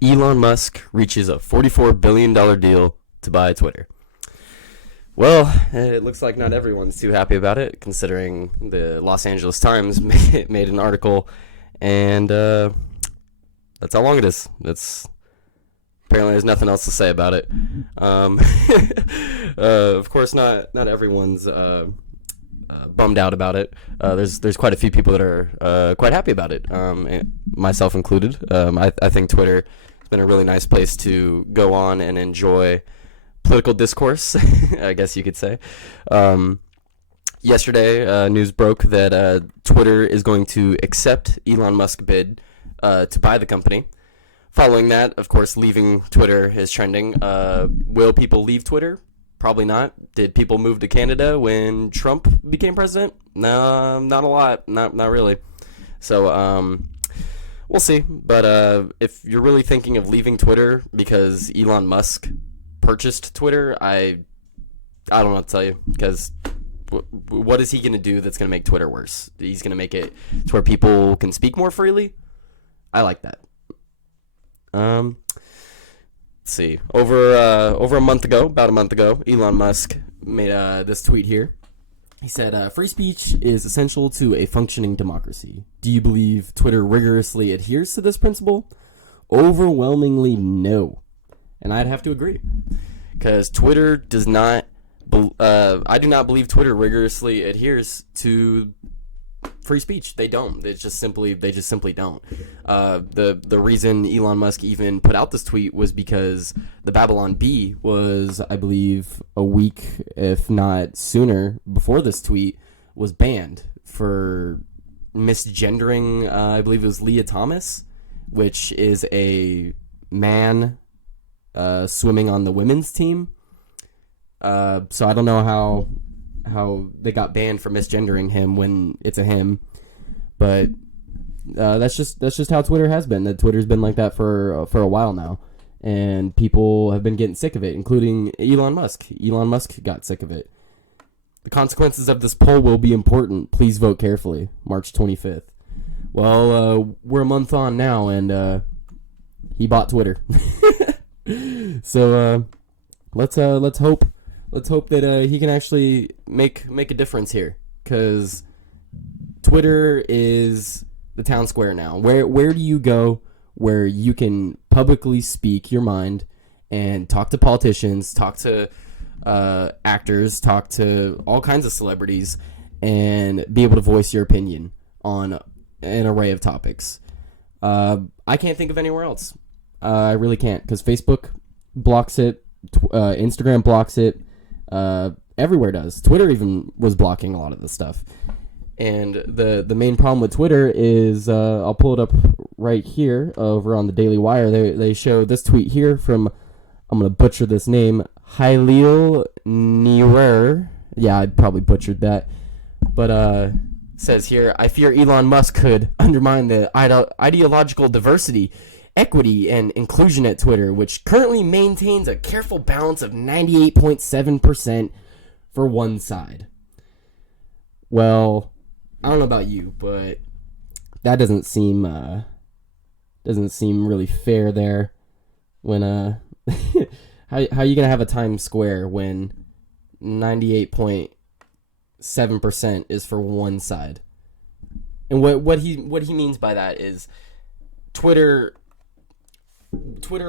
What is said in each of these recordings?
Elon Musk reaches a $44 billion deal to buy Twitter. Well, it looks like not everyone's too happy about it, considering the Los Angeles Times made an article, and that's how long it is. Apparently there's nothing else to say about it. Of course, not everyone's bummed out about it. There's quite a few people that are quite happy about it, myself included. I think Twitter has been a really nice place to go on and enjoy political discourse, I guess you could say. Yesterday, news broke that Twitter is going to accept Elon Musk's bid to buy the company. Following that, of course, leaving Twitter is trending. Will people leave Twitter? Probably not. Did people move to Canada when Trump became president? No, not a lot. Not really. So, we'll see. But if you're really thinking of leaving Twitter because Elon Musk purchased Twitter, I don't know what to tell you, because what is he going to do that's going to make Twitter worse? He's going to make it to where people can speak more freely? I like that. Let's see. Over a month ago, about a month ago, Elon Musk made this tweet here. He said, free speech is essential to a functioning democracy. Do you believe Twitter rigorously adheres to this principle? Overwhelmingly no. And I'd have to agree, because Twitter does not. I do not believe Twitter rigorously adheres to free speech. They don't. They just simply don't. The reason Elon Musk even put out this tweet was because the Babylon Bee was, I believe, a week, if not sooner, before this tweet was banned for misgendering. I believe it was Leah Thomas, which is a man swimming on the women's team. So I don't know how they got banned for misgendering him when it's a him, but that's just how Twitter has been. That Twitter's been like that for a while now, and people have been getting sick of it, including Elon Musk. Elon Musk got sick of it. The consequences of this poll will be important. Please vote carefully. March 25th. Well, we're a month on now, and he bought Twitter. So let's hope that he can actually make a difference here, because Twitter is the town square now. Where do you go where you can publicly speak your mind and talk to politicians, talk to actors, talk to all kinds of celebrities, and be able to voice your opinion on an array of topics? I can't think of anywhere else. I really can't, because Facebook blocks it, Instagram blocks it, everywhere does. Twitter even was blocking a lot of this stuff. And the main problem with Twitter is, I'll pull it up right here over on the Daily Wire. They show this tweet here from, I'm going to butcher this name, Hailil Nirer. Yeah, I probably butchered that. But says here, I fear Elon Musk could undermine the ideological diversity, equity, and inclusion at Twitter, which currently maintains a careful balance of 98.7% for one side. Well, I don't know about you, but that doesn't seem really fair there. When how are you gonna have a Times Square when 98.7% is for one side? And what he means by that is Twitter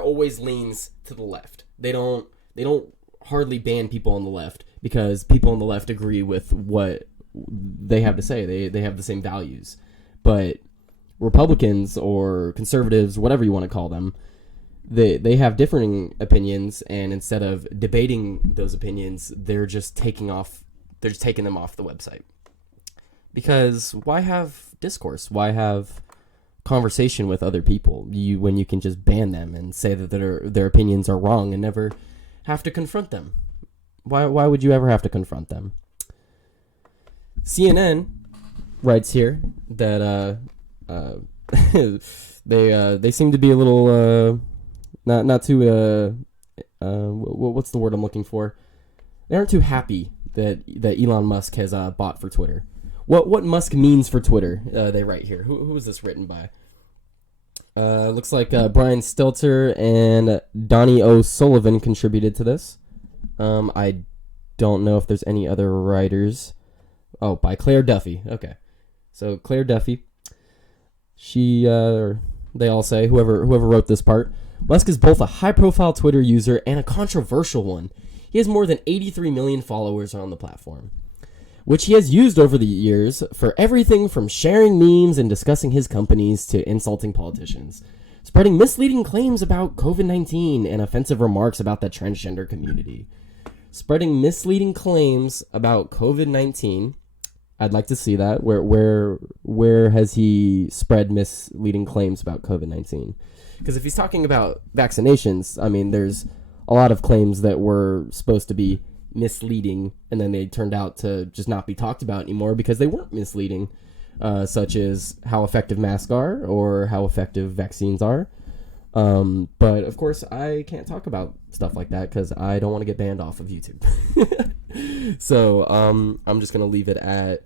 always leans to the left. They don't hardly ban people on the left, because people on the left agree with what they have to say. They have the same values. But Republicans or conservatives, whatever you want to call them, they have differing opinions, and instead of debating those opinions, they're just taking them off the website. Because why have discourse? Why have conversation with other people when you can just ban them and say that their opinions are wrong and never have to confront them? Why would you ever have to confront them? CNN writes here that they seem to be a little not too what's the word I'm looking for? They aren't too happy that Elon Musk has bought for Twitter. What Musk means for Twitter, they write here. Who is this written by? Looks like Brian Stelter and Donnie O'Sullivan contributed to this. I don't know if there's any other writers. Oh, by Claire Duffy. Okay. So Claire Duffy, they all say, whoever wrote this part, Musk is both a high-profile Twitter user and a controversial one. He has more than 83 million followers on the platform, which he has used over the years for everything from sharing memes and discussing his companies to insulting politicians, spreading misleading claims about COVID-19 and offensive remarks about the transgender community. Spreading misleading claims about COVID-19. I'd like to see that. Where has he spread misleading claims about COVID-19? Because if he's talking about vaccinations, I mean, there's a lot of claims that were supposed to be misleading, and then they turned out to just not be talked about anymore because they weren't misleading, such as how effective masks are or how effective vaccines are. But of course, I can't talk about stuff like that because I don't want to get banned off of YouTube. So I'm just gonna leave it at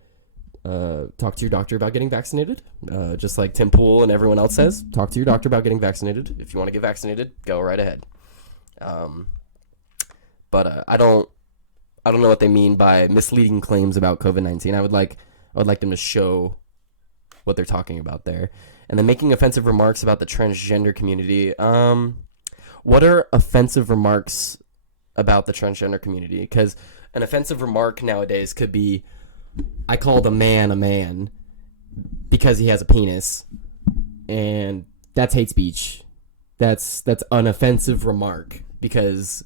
talk to your doctor about getting vaccinated. Just like Tim Pool and everyone else says, talk to your doctor about getting vaccinated. If you want to get vaccinated, go right ahead. But I don't know what they mean by misleading claims about COVID-19. I would like them to show what they're talking about there. And then making offensive remarks about the transgender community. What are offensive remarks about the transgender community? Because an offensive remark nowadays could be, I called a man because he has a penis, and that's hate speech. That's an offensive remark because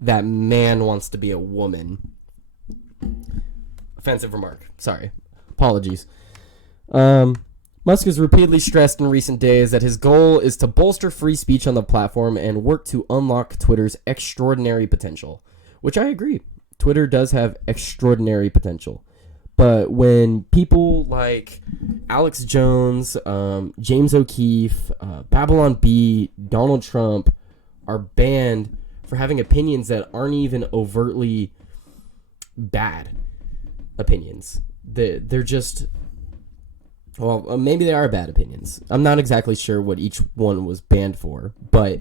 that man wants to be a woman. Offensive remark. Sorry. Apologies. Musk has repeatedly stressed in recent days that his goal is to bolster free speech on the platform and work to unlock Twitter's extraordinary potential, which I agree. Twitter does have extraordinary potential. But when people like Alex Jones, James O'Keefe, Babylon B, Donald Trump are banned for having opinions that aren't even overtly bad opinions, they're just, well, maybe they are bad opinions. I'm not exactly sure what each one was banned for, but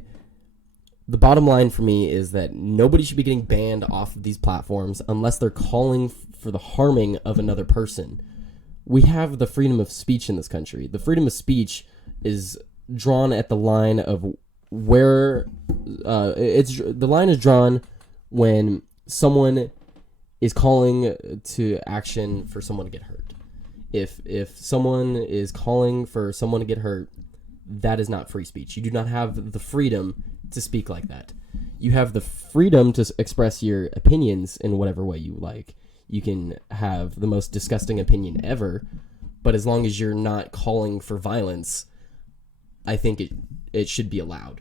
the bottom line for me is that nobody should be getting banned off of these platforms unless they're calling for the harming of another person. We have the freedom of speech in this country. The freedom of speech is drawn at the line of where the line is drawn when someone is calling to action for someone to get hurt. If someone is calling for someone to get hurt, that is not free speech. You do not have the freedom to speak like that. You have the freedom to express your opinions in whatever way you like. You can have the most disgusting opinion ever, but as long as you're not calling for violence, I think it should be allowed.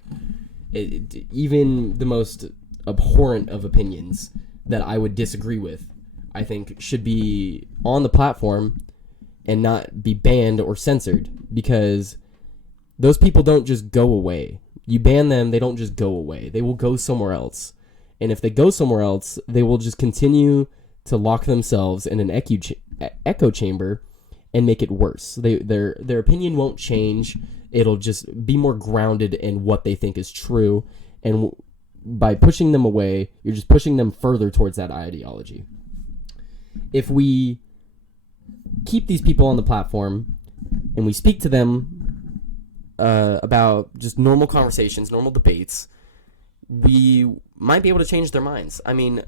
Even the most abhorrent of opinions that I would disagree with, I think should be on the platform and not be banned or censored, because those people don't just go away. You ban them, they don't just go away. They will go somewhere else. And if they go somewhere else, they will just continue to lock themselves in an echo chamber and make it worse. Their opinion won't change. It'll just be more grounded in what they think is true. And by pushing them away, you're just pushing them further towards that ideology. If we keep these people on the platform and we speak to them about just normal conversations, normal debates, we might be able to change their minds. I mean,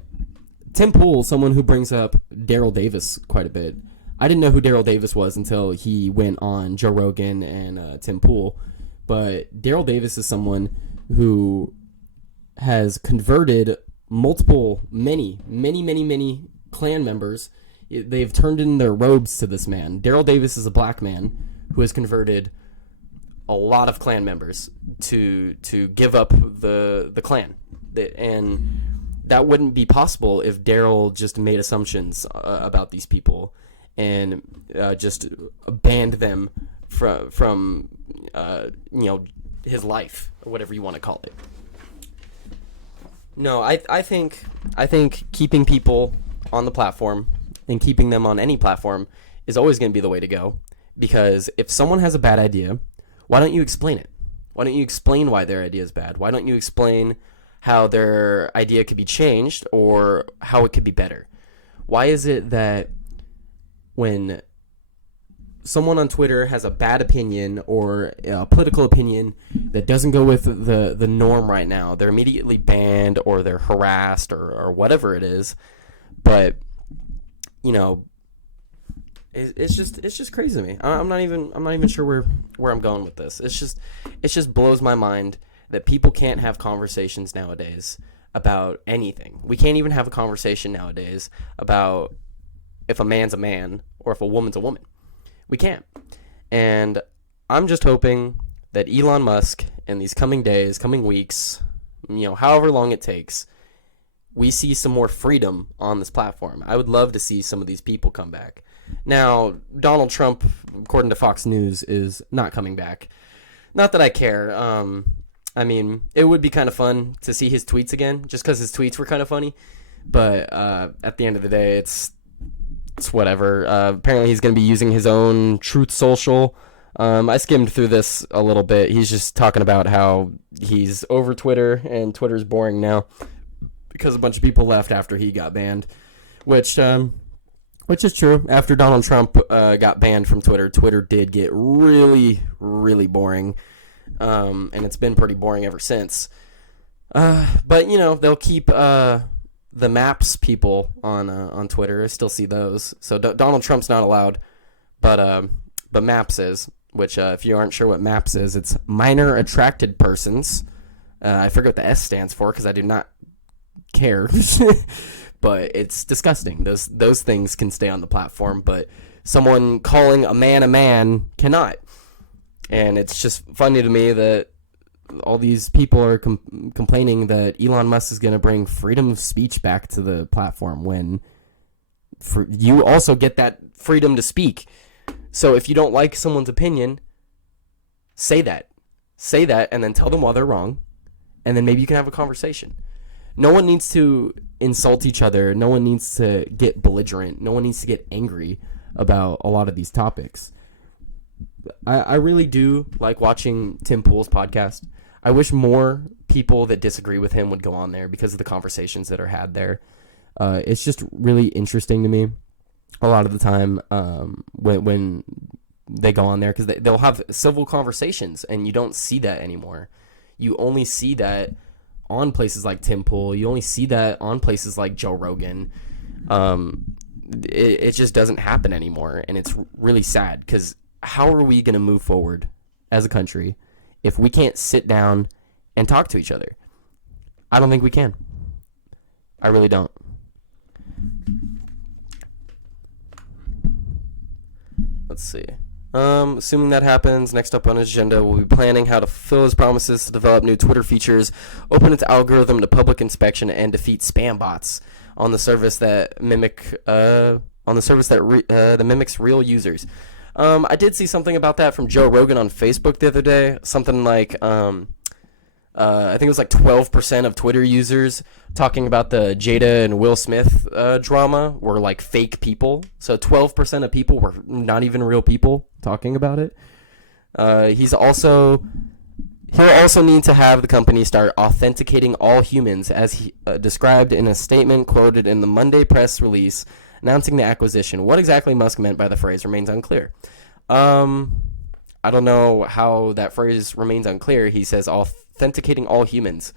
Tim Pool, someone who brings up Daryl Davis quite a bit. I didn't know who Daryl Davis was until he went on Joe Rogan and Tim Pool. But Daryl Davis is someone who has converted many Klan members. They've turned in their robes to this man. Daryl Davis is a black man who has converted a lot of Klan members to give up the Klan. And that wouldn't be possible if Daryl just made assumptions about these people and just banned them from his life, or whatever you want to call it. No, I think keeping people on the platform and keeping them on any platform is always going to be the way to go, because if someone has a bad idea, why don't you explain it? Why don't you explain why their idea is bad? Why don't you explain how their idea could be changed or how it could be better? Why is it that when someone on Twitter has a bad opinion or a political opinion that doesn't go with the norm right now, they're immediately banned or they're harassed or whatever it is? But, it's just crazy to me. I'm not even sure where I'm going with this. It just blows my mind that people can't have conversations nowadays about anything. We can't even have a conversation nowadays about if a man's a man or if a woman's a woman. We can't. And I'm just hoping that Elon Musk in these coming days, coming weeks, however long it takes, we see some more freedom on this platform. I would love to see some of these people come back. Now, Donald Trump, according to Fox News, is not coming back. Not that I care. It would be kind of fun to see his tweets again, just because his tweets were kind of funny. But at the end of the day, it's whatever. Apparently, he's going to be using his own Truth Social. I skimmed through this a little bit. He's just talking about how he's over Twitter, and Twitter's boring now because a bunch of people left after he got banned, which is true. After Donald Trump got banned from Twitter, Twitter did get really, really boring, and it's been pretty boring ever since. But they'll keep the Maps people on Twitter. I still see those. So Donald Trump's not allowed, but Maps is. Which, if you aren't sure what Maps is, it's minor attracted persons. I forget what the S stands for because I do not care. But it's disgusting. Those things can stay on the platform, but someone calling a man cannot. And it's just funny to me that all these people are complaining that Elon Musk is going to bring freedom of speech back to the platform when you also get that freedom to speak. So if you don't like someone's opinion, say that. Say that and then tell them why they're wrong. And then maybe you can have a conversation. No one needs to insult each other. No one needs to get belligerent. No one needs to get angry about a lot of these topics. I really do like watching Tim Pool's podcast. I wish more people that disagree with him would go on there because of the conversations that are had there. It's just really interesting to me a lot of the time when they go on there because they'll have civil conversations, and you don't see that anymore. You only see that on places like Tim Pool. You only see that on places like Joe Rogan. It just doesn't happen anymore, and it's really sad because how are we going to move forward as a country if we can't sit down and talk to each other? I don't think we can. I really don't. Let's see. Assuming that happens, next up on his agenda, we'll be planning how to fulfill his promises to develop new Twitter features, open its algorithm to public inspection, and defeat spam bots on the service that mimics real users. I did see something about that from Joe Rogan on Facebook the other day. Something like I think it was like 12% of Twitter users talking about the Jada and Will Smith drama were like fake people. So 12% of people were not even real people talking about it. He'll also need to have the company start authenticating all humans, as he described in a statement quoted in the Monday press release announcing the acquisition. What exactly Musk meant by the phrase remains unclear. I don't know how that phrase remains unclear. He says authenticating all humans.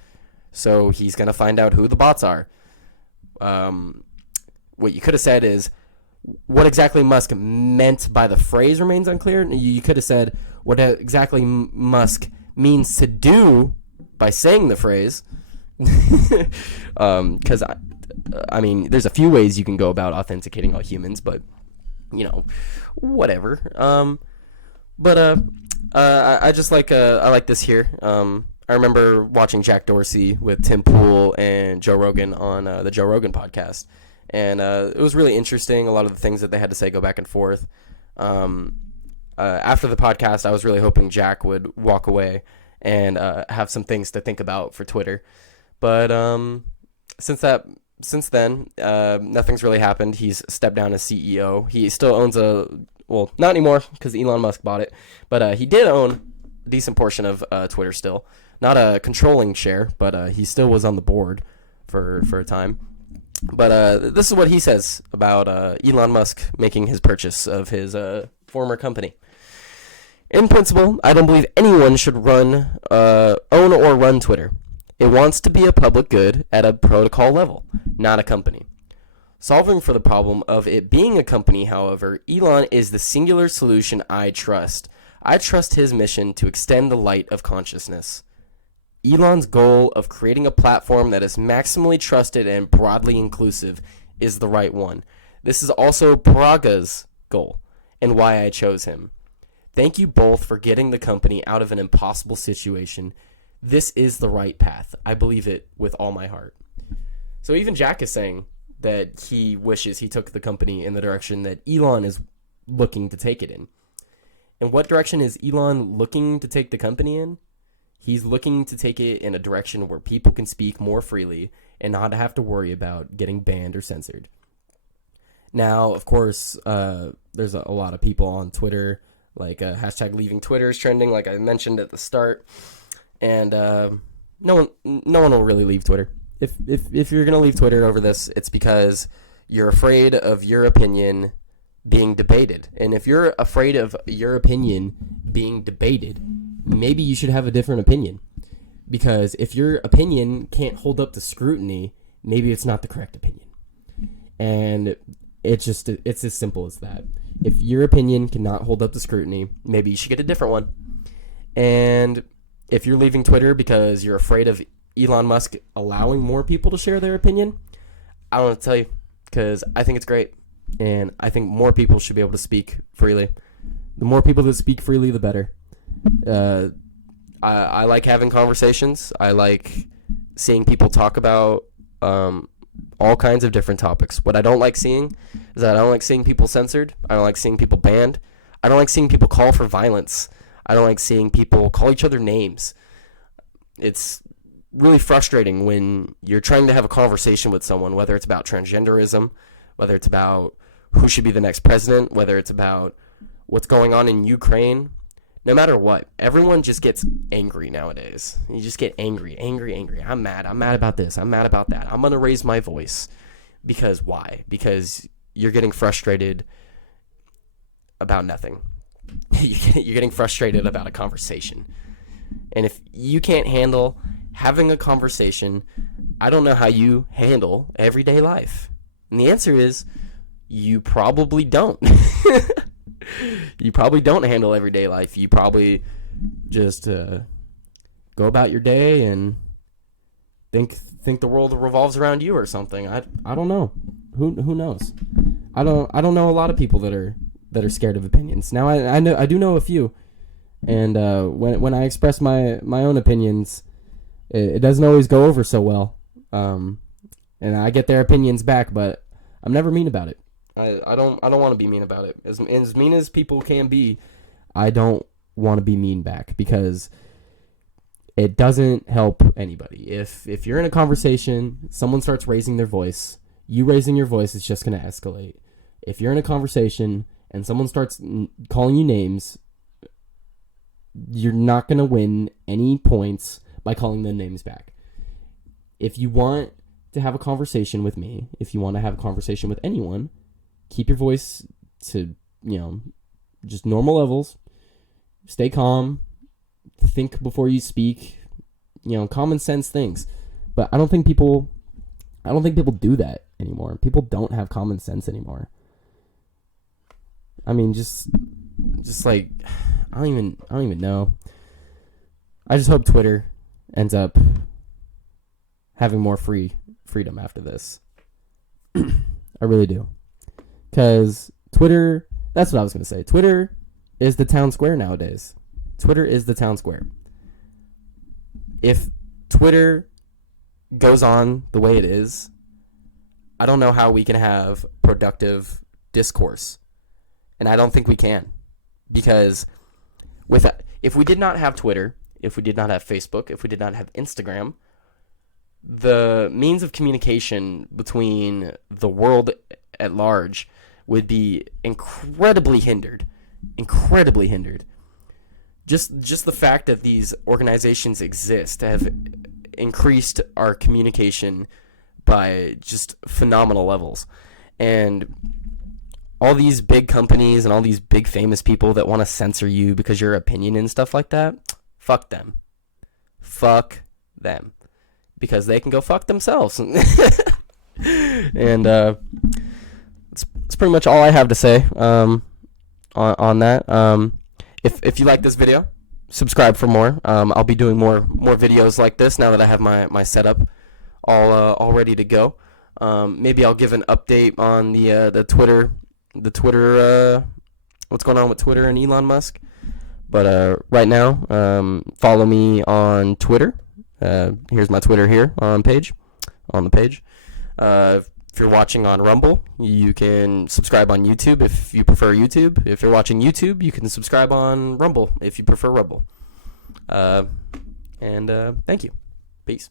So he's going to find out who the bots are. What you could have said is, what exactly Musk meant by the phrase remains unclear. You could have said what exactly Musk means to do by saying the phrase. Because, there's a few ways you can go about authenticating all humans, but, whatever. I just like I like this here. I remember watching Jack Dorsey with Tim Pool and Joe Rogan on the Joe Rogan podcast, and it was really interesting. A lot of the things that they had to say go back and forth. After the podcast, I was really hoping Jack would walk away and have some things to think about for Twitter, but since then, nothing's really happened. He's stepped down as CEO. He still owns not anymore because Elon Musk bought it, but he did own decent portion of Twitter still. Not a controlling share, but he still was on the board for a time. But this is what he says about Elon Musk making his purchase of his former company. In principle, I don't believe anyone should own or run Twitter. It wants to be a public good at a protocol level, not a company. Solving for the problem of it being a company, however, Elon is the singular solution I trust. I trust his mission to extend the light of consciousness. Elon's goal of creating a platform that is maximally trusted and broadly inclusive is the right one. This is also Paraga's goal, and why I chose him. Thank you both for getting the company out of an impossible situation. This is the right path. I believe it with all my heart. So even Jack is saying that he wishes he took the company in the direction that Elon is looking to take it in. And what direction is Elon looking to take the company in? He's looking to take it in a direction where people can speak more freely and not have to worry about getting banned or censored. Now, of course, there's a lot of people on Twitter, like hashtag leaving Twitter is trending, like I mentioned at the start. And no one will really leave Twitter. If you're gonna leave Twitter over this, it's because you're afraid of your opinion being debated. And if you're afraid of your opinion being debated, maybe you should have a different opinion. Because if your opinion can't hold up to scrutiny, maybe it's not the correct opinion. And it's as simple as that. If your opinion cannot hold up to scrutiny, maybe you should get a different one. And if you're leaving Twitter because you're afraid of Elon Musk allowing more people to share their opinion, I don't know what to tell you, because I think it's great. And I think more people should be able to speak freely. The more people that speak freely, the better. I like having conversations. I like seeing people talk about all kinds of different topics. What I don't like seeing is that I don't like seeing people censored. I don't like seeing people banned. I don't like seeing people call for violence. I don't like seeing people call each other names. It's really frustrating when you're trying to have a conversation with someone, whether it's about transgenderism, whether it's about who should be the next president, whether it's about what's going on in Ukraine. No matter what, everyone just gets angry nowadays. You just get angry. I'm mad about this. I'm mad about that. I'm going to raise my voice. Because why? Because you're getting frustrated about nothing. You're getting frustrated about a conversation. And if you can't handle having a conversation, I don't know how you handle everyday life. And the answer is, you probably don't. You probably don't handle everyday life. You probably just go about your day and think the world revolves around you or something. I don't know. Who knows? I don't know a lot of people that are scared of opinions. Now I do know a few, and when I express my own opinions, it doesn't always go over so well. And I get their opinions back, but I'm never mean about it. I don't want to be mean about it. As mean as people can be, I don't want to be mean back, because it doesn't help anybody. If you're in a conversation, someone starts raising their voice, you raising your voice is just going to escalate. If you're in a conversation and someone starts calling you names, you're not going to win any points by calling them names back. If you want to have a conversation with me, if you want to have a conversation with anyone, keep your voice to, just normal levels. Stay calm. Think before you speak. Common sense things. But I don't think people do that anymore. People don't have common sense anymore. I mean, just like, I don't even know. I just hope Twitter ends up having more freedom after this. I really do. Because Twitter, that's what I was going to say. Twitter is the town square nowadays. Twitter is the town square. If Twitter goes on the way it is, I don't know how we can have productive discourse. And I don't think we can. Because if we did not have Twitter, if we did not have Facebook, if we did not have Instagram, the means of communication between the world at large would be incredibly hindered. just the fact that these organizations exist have increased our communication by just phenomenal levels. And all these big companies and all these big famous people that want to censor you because of your opinion and stuff like that, fuck them. Fuck them. Because they can go fuck themselves. And that's pretty much all I have to say on that. If you like this video, subscribe for more. I'll be doing more videos like this now that I have my setup all ready to go. Maybe I'll give an update on the Twitter what's going on with Twitter and Elon Musk. But right now, follow me on Twitter. Here's my Twitter here on the page. If you're watching on Rumble, you can subscribe on YouTube if you prefer YouTube. If you're watching YouTube, you can subscribe on Rumble if you prefer Rumble. And thank you. Peace.